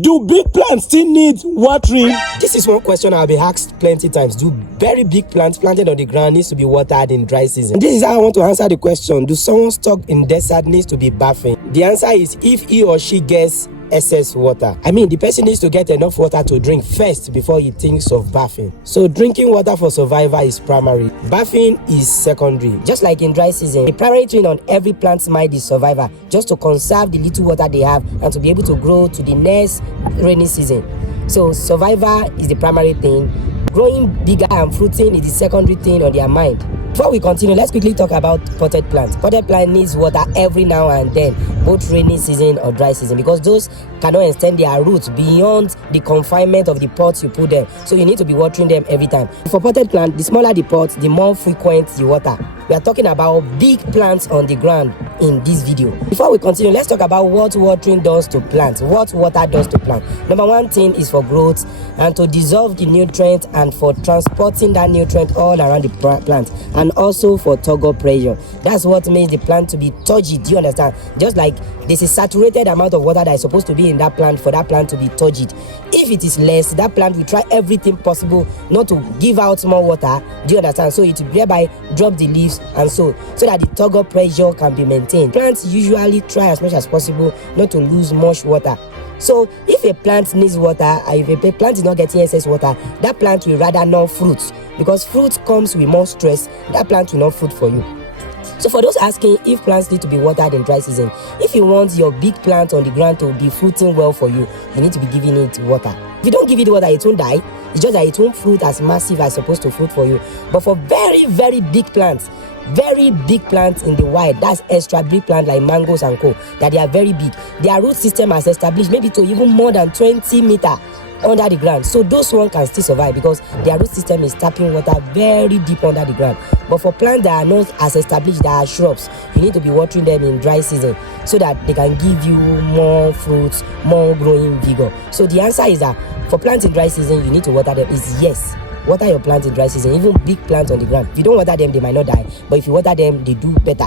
Do big plants still need watering? This is one question I'll be asked plenty times. Do very big plants planted on the ground needs to be watered in dry season? This is how I want to answer the question. Do someone stuck in desert needs to be bathing? The answer is if he or she gets excess water. I mean, the person needs to get enough water to drink first before he thinks of bathing. So drinking water for survival is primary. Bathing is secondary. Just like in dry season, the primary thing on every plant's mind is survival, just to conserve the little water they have and to be able to grow to the next rainy season. So survival is the primary thing. Growing bigger and fruiting is the secondary thing on their mind. Before we continue, let's quickly talk about potted plants. Potted plant needs water every now and then, both rainy season or dry season, because those cannot extend their roots beyond the confinement of the pots you put them. So you need to be watering them every time. For potted plant, the smaller the pot, the more frequent the water. We are talking about big plants on the ground in this video. Before we continue, let's talk about what watering does to plants, what water does to plant. Number one thing is for growth and to dissolve the nutrient and for transporting that nutrient all around the plant, and also for turgor pressure. That's what makes the plant to be turgid. Do you understand? Just like there's a saturated amount of water that is supposed to be in that plant for that plant to be turgid. If it is less, that plant will try everything possible not to give out more water. Do you understand? So it will thereby drop the leaves and so that the turgor pressure can be maintained. Plants usually try as much as possible not to lose much water. So if a plant needs water, and if a plant is not getting excess water, that plant will rather not fruit, because fruit comes with more stress. That plant will not fruit for you. So for those asking if plants need to be watered in dry season, if you want your big plant on the ground to be fruiting well for you, you need to be giving it water. If you don't give it water, it won't die. It's just that it won't fruit as massive as supposed to fruit for you. But for very, very big plants in the wild, that's extra big plants like mangoes and co, that they are very big, their root system has established maybe to even more than 20 meters under the ground. So those ones can still survive because their root system is tapping water very deep under the ground. But for plants that are not as established, that are shrubs, you need to be watering them in dry season so that they can give you more fruits, more growing vigor. So the answer is that for plants in dry season, you need to water them. Is yes. Water your plants in dry season, even big plants on the ground. If you don't water them, they might not die. But if you water them, they do better.